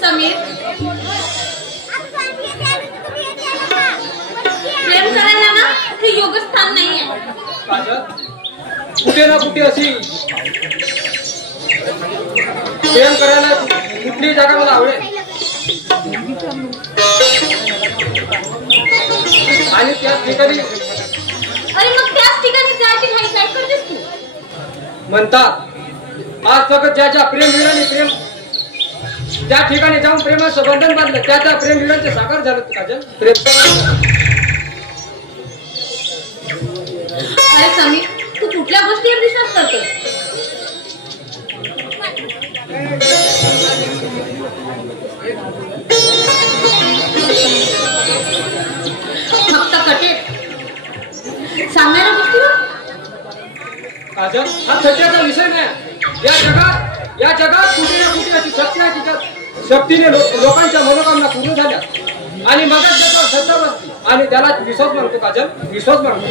समीर प्रेम करायला ना हे योगस्थान नाहीये. कुठे ना कुठे अशी प्रेम करायला कुठली जागा मला आवडेल आणि त्याच ठिकाणी. अरे मग त्याच ठिकाणी जायची घाई काय करतेस तू? म्हणतात आज फक्त ज्याच्या प्रेमवीराने प्रेम त्या ठिकाणी जाऊन प्रेमाचं बंधन बांधलं त्याच्या प्रेमवीरांचे साकार झालं. काजल प्रेम. अरे समीर तू कुठल्या गोष्टीवर विश्वास करतोस? फक्त कटे सांगणाऱ्या गोष्टीवर काजल हा सध्याचा विषय नाही. या जगात कुठे ना कुठे अशी शक्ती आहे तिच्या शक्तीने लोकांच्या मनोकामना पूर्ण झाल्या आणि मग त्याच्यावर श्रद्धा बसली आणि त्याला विश्वास मानतो. काजल विश्वास मानतो.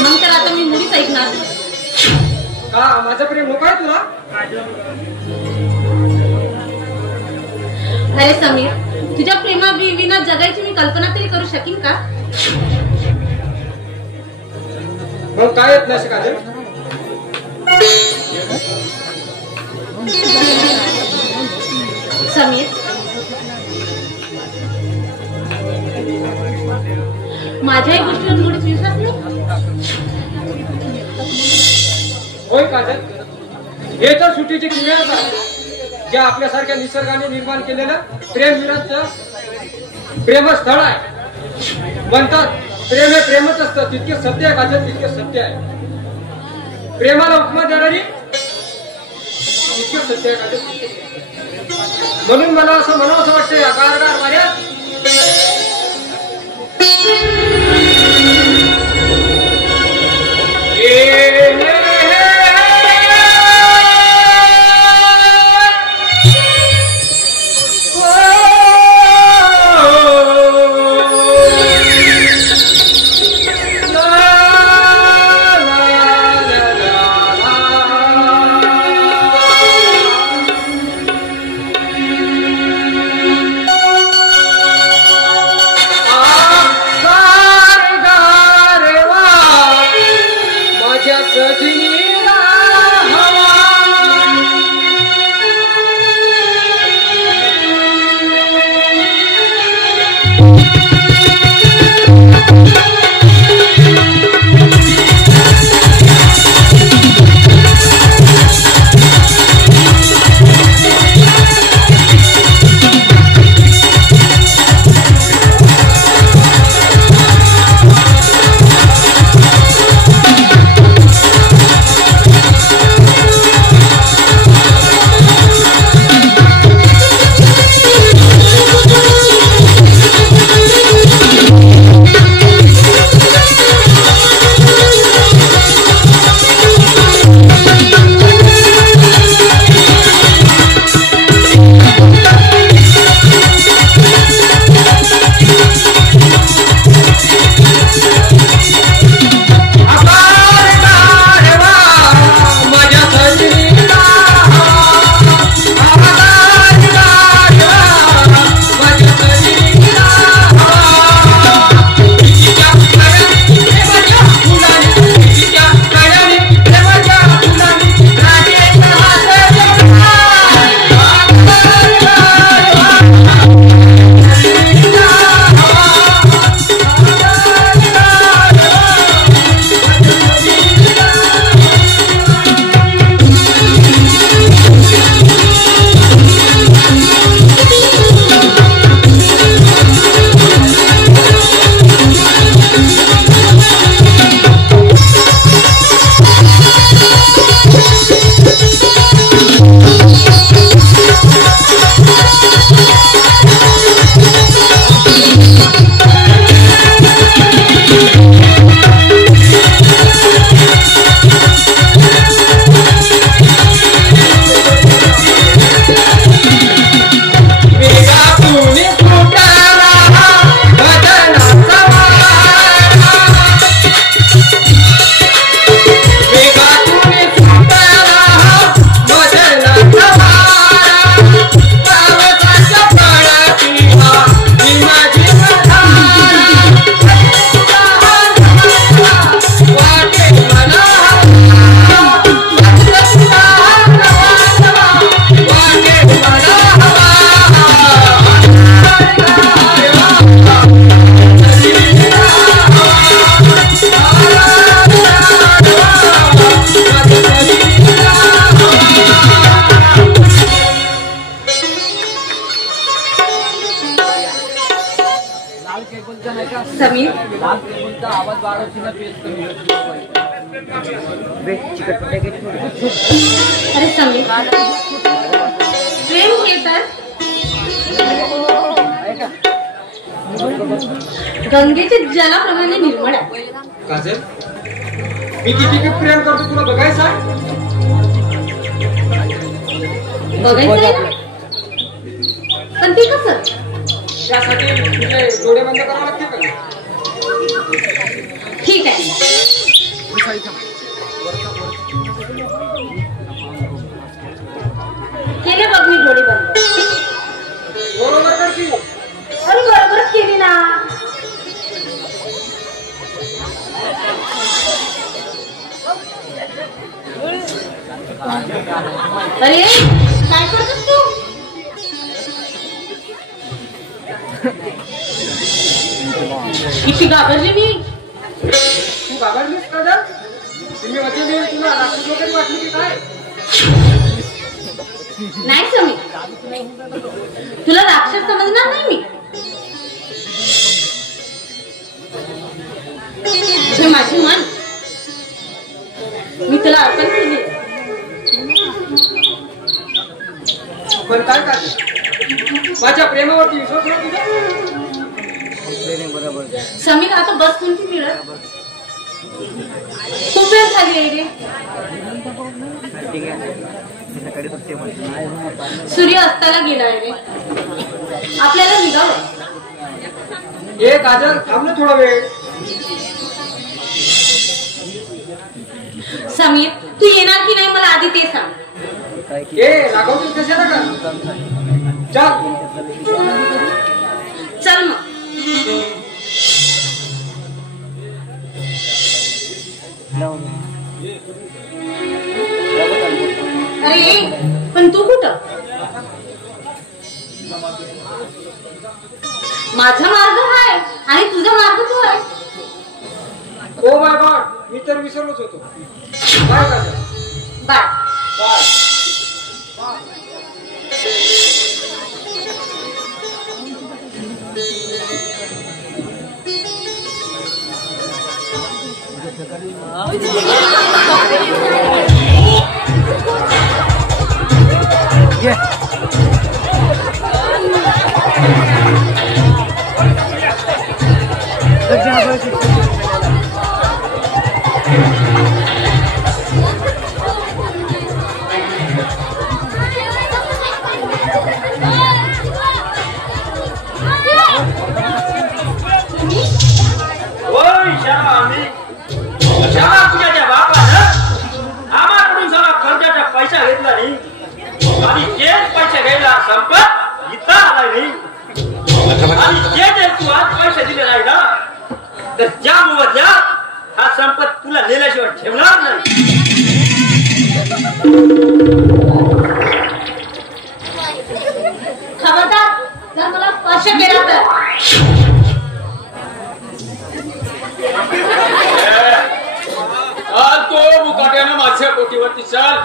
मग तर आता मी मुळीच ऐकणार का? माझं प्रेम नको आहे तुला? अरे समीर, तुझ्या प्रेमाविना जगायची मी कल्पना तरी करू शकीन का? मग काय येत नाही काजल? समीर, माझ्याही गोष्टीवर मुळीच विश्वास नाही. होय काजल, हे तर सुट्टीची किमयाच आहे ज्या आपल्यासारख्या निसर्गाने निर्माण केलेलं प्रेमस्थळ आहे. म्हणतात प्रेम हे प्रेमच असतं. तितके सत्य आहे काजल, तितके सत्य आहे. प्रेमाला उपमा देणारी तितके सत्य आहे काजल. म्हणून मला असं म्हणावं वाटतं या गारगार वाऱ्यात समीर, अरे समीर, प्रेम हे तर गंगेच्या जलाप्रमाणे निर्मळ आहे. काजल, मी किती प्रेम करतो तुला बघायचं आहे? बघायचं आहे ना? पण ते कसं? त्यासाठी तुझे डोळे बंद करावे लागते का? ठीक आहे. केले बघ मी डोळे बंद. बरोबर करती. अरे बरोबरच केली ना. अरे काय करतोस तू? किती घाबरली मी. तू घाबरलीस का जर? तुम्ही वचन देऊन तुला राक्षस वगैरे वाटली की काय? नाही समी, तुला राक्षस समजणार नाही मी. हे माझे मन मी तुला अर्पण केली. पण काय काय माझ्या प्रेमावरती विश्वास नाही तुझा? समीर आता बस कोणती मिळत? खूप वेळ झाली आहे रे. सूर्य अस्ताला गेलाय रे. आपल्याला निघावं. हे काजल थांब ना थोडा वेळ. समीर तू येणार की नाही मला आधी ते सांग. हे रागवतोस कशाला का? चल चल मग. अरे पण तू कुठं? माझा मार्ग आहे आणि तुझा मार्ग तू आहे. ओ माय गॉड, मी तर विसरलोच होतो. बाय काजल. बाय. बाय. खबरदार जर मला स्पर्श केला तर. तो मुकाट्यानं माझ्या पोटीवरती चाल.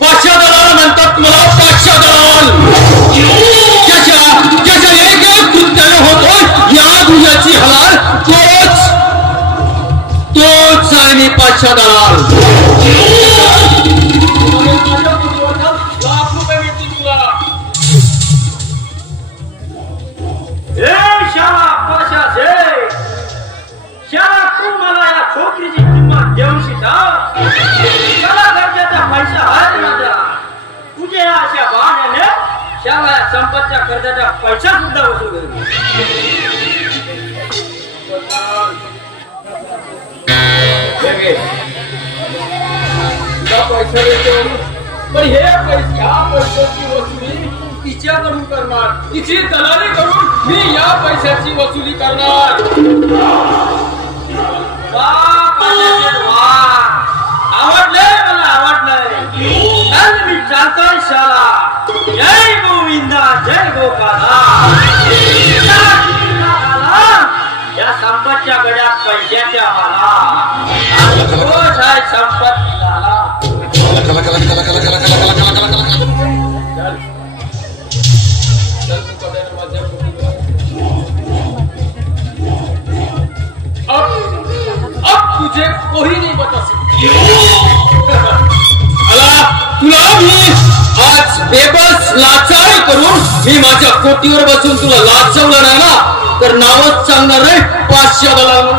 पाचशे दलाल म्हणतात मला. 500 दलाल ज्याच्या एक एक कृत्याने होतो या दुनियाची हलाल तोच आहे मी 500 दलाल. लाख रुपये मिळतील तुला. तू मला या छोकरीची किंमत देऊ शिका. पैसा आहे माझा. तुझ्या अशा बहाण्याने शाळा संपत्तीच्या कर्जाचा पैसा सुद्धा वसूल करेल. पैसा देतो पण हे पैशाची वसुली तिच्याकडून करणार. तिची दलाली करून मी या पैशाची वसुली करणार. आवडलंय मला, आवडलंय. मी चालतोय शाळा. जय गोविंदा, जय गोपाला. या संपतच्या गड्यात पैशाच्या मला रोज आहे संपत झाला. अब तुझे कोई नहीं बता सकता. तुला मी आज बेबस लाचारी करून मी माझ्या कोटीवर बसून तुला लाचवलं नाही ना तर नावच सांगणार नाही 500 दलाला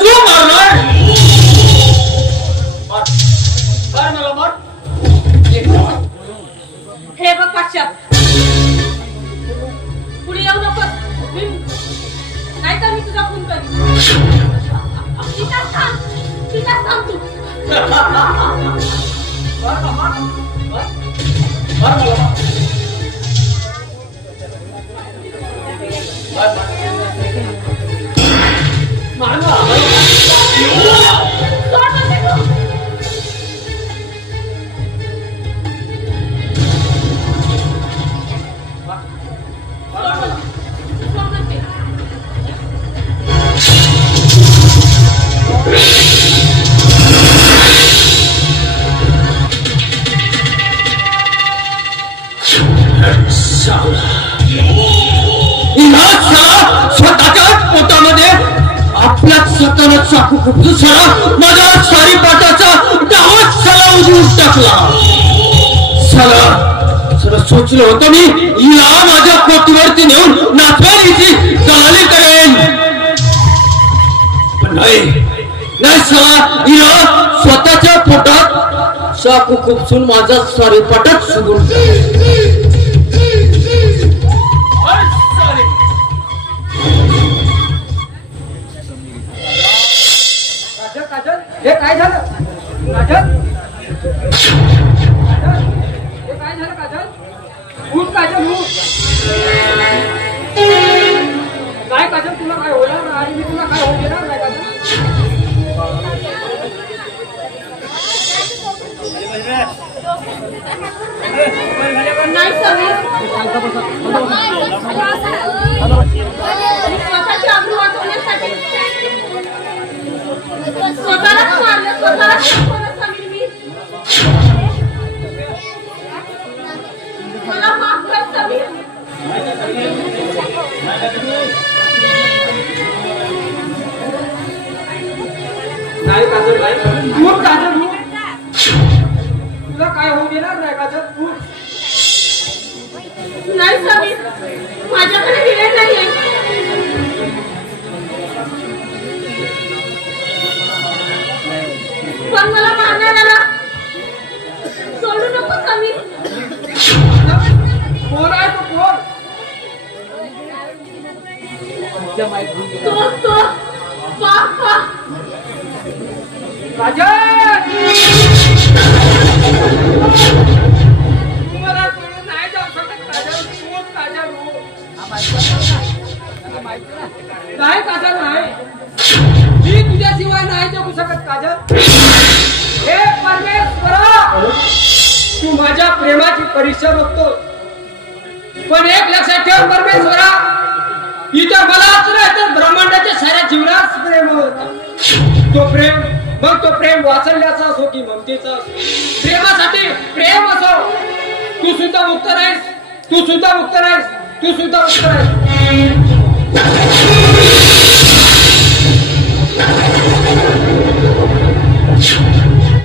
तू मारलाय मला मार हे बघ पाश्चात पुढे येऊ नकोस नाही तर मी तुझा खून करीन तिला सांग तू स्वतःच्या पोटामध्ये आपल्या स्वतःला चाकू खुपसून सरा माझ्या सारी पाटाचा डावच सला उजळून टाकला सला सोचलं होतं मी हिला माझ्या पोटीवरती नेऊन नाचवायची दलाली करेन पण नाही सला हिला स्वतःच्या पोटात चाकू खुपसून माझा सारी पाटात सुगून हे काय झालं काजल हे काय झालं काजल उठ काजल उठ काय काजल तुला काय होणार ना आणि मी तुला काय होऊ देणार नाही काजल नाही स्वतःची आबरू वाचवण्यासाठी स्वतःलाच मारलं स्वतःलाच समीर मी मला माफ कर समीर नाही काजल नाही उठ काजल उठ तुला काय होऊ देणार नाही काजल उठ नाही समीर माझ्याकडे वेळ नाहीये पण मला मारणारा सोडू नको समीर कोण आहे तो कोण तो पापा काजल तुम्हाला सोडून नाही जाऊ शकत काजल उठ काजल नाही काजल नाही मी तुझ्याशिवाय नाही जगू शकत काजल हे परमेश्वरा तू माझ्या प्रेमाची परीक्षा बघतो पण एक लक्षात ठेव परमेश्वरा इतर मला नाही तर ब्रह्मांडाच्या साऱ्या जीवनात प्रेम होत तो प्रेम मग तो प्रेम वाचल्याचा असो की ममतेचा असो, प्रेमासाठी प्रेम असो. तू सुद्धा मुक्त नाहीस, तू सुद्धा मुक्त नाहीस, तू सुद्धा मुक्त नाहीस.